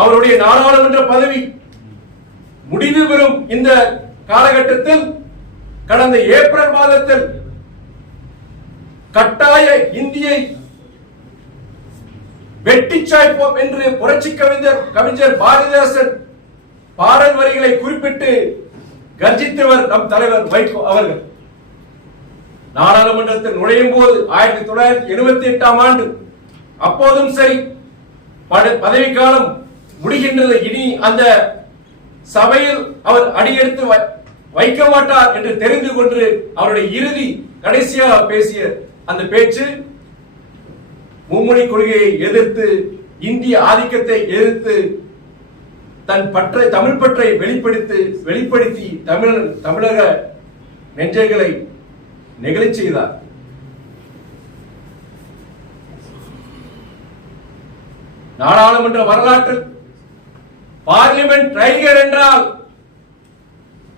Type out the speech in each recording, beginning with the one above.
அவருடைய நாடாளுமன்ற பதவி முடிவு பெறும் இந்த காலகட்டத்தில் கடந்த ஏப்ரல் மாதத்தில் கட்டாய இந்தியை வெட்டி சாய்ப்போம் என்று புரட்சி கவிஞர் பாரதிதாசன் பாடல் வரிகளை குறிப்பிட்டு கர்ஜித்தவர் நம் தலைவர் வைகோ அவர்கள். நாடாளுமன்றத்தில் நுழையும் போது 1978ஆம் ஆண்டு அப்போதும் சரி பதவிக்காலம் முடிகின்றது, இனி அந்த சபையில் அவர் அடியெடுத்து வைக்க மாட்டார் என்று தெரிந்து கொண்டு அவருடைய இறுதி கடைசியாக பேசிய அந்த பேச்சு மும்மொழி கொள்கையை எதிர்த்து, இந்திய ஆதிக்கத்தை எதிர்த்து, தன் தமிழ் பற்றை வெளிப்படுத்தி தமிழக நெஞ்சங்களை நெகிழச் செய்தார். நாடாளுமன்ற வரலாற்றில் பார்லிமெண்ட் டைகர் என்றால்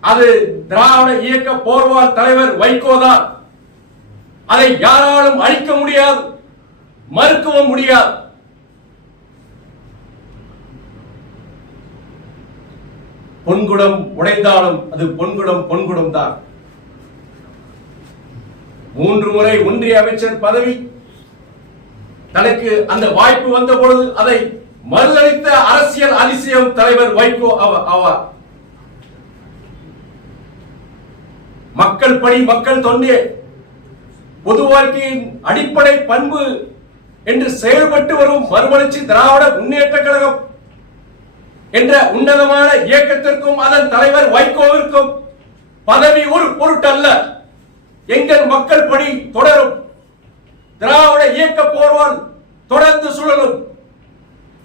அது திராவிட இயக்க போர்வால் தலைவர் வைகோதான். அதை யாராலும் அழிக்க முடியாது, மறுக்கவும் முடியாது. பொன்குடம் உடைந்தாலும் அது பொன்குடம் தான். 3 முறை ஒன்றிய அமைச்சர் பதவி தனக்கு அந்த வாய்ப்பு வந்த பொழுது அதை மறுதளித்த அரசியல் அதிசயம் தலைவர் வைகோ ஆவார். மக்கள் பணி, மக்கள் தொண்டே, பொது வாழ்க்கையின் அடிப்படை பண்பு என்று செயல்பட்டு வரும் மறுமலர்ச்சி திராவிட முன்னேற்ற கழகம் என்ற உன்னதமான இயக்கத்திற்கும் அதன் தலைவர் வைகோவிற்கும் பதவி ஒரு பொருட்டல்ல. எங்கள் மக்கள் பணி தொடரும். திராவிட இயக்க போர்வால் தொடர்ந்து சுழலும்.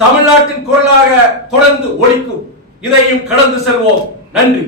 தமிழ்நாட்டின் குரலாக தொடர்ந்து ஒலிக்கும். இதையும் கடந்து செல்வோம். நன்றி.